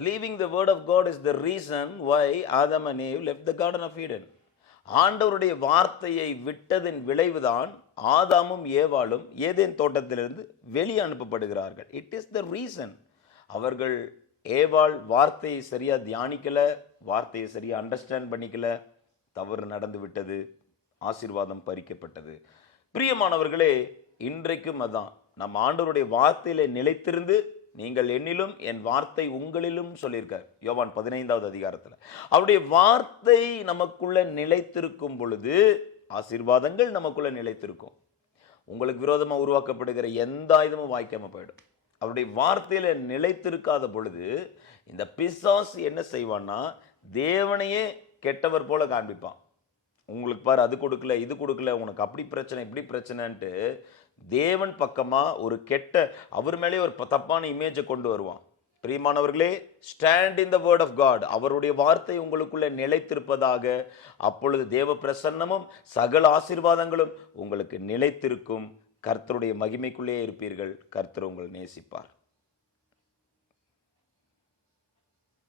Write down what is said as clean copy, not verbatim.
Leaving the word of God is the reason why Adam and Eve left the Garden of Eden. ஆண்டவருடைய வார்த்தையை விட்டதின் விளைவுதான் ஆதாமும் ஏவாளும் Eden தோட்டத்திலிருந்து வெளியே அனுப்பப்படுகிறார்கள். It is the reason. அவர்கள் ஏவாள் வார்த்தையை சரியா தியானிக்கல, வார்த்தையை சரியா அண்டர்ஸ்டாண்ட் பண்ணிக்கல, தவறு நடந்து விட்டது, ஆசீர்வாதம் பறிக்கப்பட்டது. பிரியமானவர்களே, இன்றைக்கும் அதான், நம் ஆண்டவருடைய வார்த்தையில நிலைத்திருந்து நீங்கள் என்னிலும் என் வார்த்தை உங்களிலும் சொல்லியிருக்கார் யோவான் 15வது அதிகாரத்தில். அவருடைய வார்த்தை நமக்குள்ள நிலைத்திருக்கும் பொழுது ஆசீர்வாதங்கள் நமக்குள்ள நிலைத்திருக்கும். உங்களுக்கு விரோதமாக உருவாக்கப்படுகிற எந்த ஆயுதமும் வாய்க்காம போயிடும். அவருடைய வார்த்தையில நிலைத்திருக்காத பொழுது இந்த பிசாசு என்ன செய்வான்னா, தேவனையே கெட்டவர் போல காண்பிப்பான். உங்களுக்கு பாரு, அது கொடுக்கல, இது கொடுக்கல, உனக்கு அப்படி பிரச்சனை, இப்படி பிரச்சனைன்ட்டு தேவன் பக்கமா ஒரு கெட்ட, அவர் மேலே ஒரு தப்பான இமேஜை கொண்டு வருவான். பிரியமானவர்களே, stand in the word of God. அவருடைய வார்த்தை உங்களுக்குள்ள நிலைத்திருப்பதாக. அப்பொழுது தேவ பிரசன்னமும் சகல ஆசீர்வாதங்களும் உங்களுக்கு நிலைத்திருக்கும். கர்த்தருடைய மகிமைக்குள்ளே இருப்பீர்கள். கர்த்தர் உங்களை நேசிப்பார்.